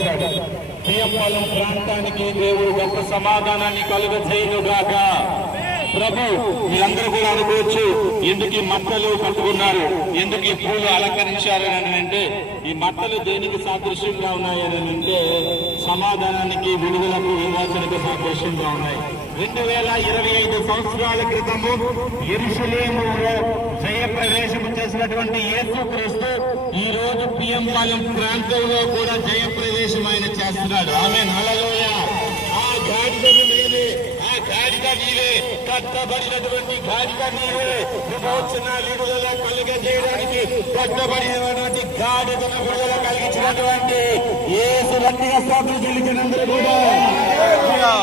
చేశాడు. పిఎంపాలెం ప్రాంతానికి దేవుడు గొప్ప సమాధానాన్ని కలుగజేయునుగాక. ప్రభు మీరందరూ కూడా అనుకోవచ్చు, ఎందుకు ఈ మట్టలు కట్టుకున్నారు, ఎందుకు ఈ పూలు అలంకరించారు అని అంటే, ఈ మట్టలు దేనికి సాదృశ్యంగా ఉన్నాయని అంటే సమాధానానికి, విడుదలకు, విమోచనకు సాదృశ్యంగా ఉన్నాయి. 2025 సంవత్సరాల క్రితము యెరూషలేములో జయప్రవేశం చేసినటువంటి యేసుక్రీస్తు ఈ రోజు పిఎంపాలెం ప్రాంతంలో కూడా జయప్రవేశం ఆయన చేస్తున్నాడు. ఆమేన్, హల్లెలూయా. ఆ గాడిదను నీవే, ఆ గాడిద నీవే, కట్టబడినటువంటి గాడిద నీవే, విమోచన విడుదల కలిగజేయడానికి కట్టబడినటువంటి గాడిదను విడుదల కలిగించినటువంటి యేసు రక్త స్తోత్రం చెల్లించినందుకు కూడా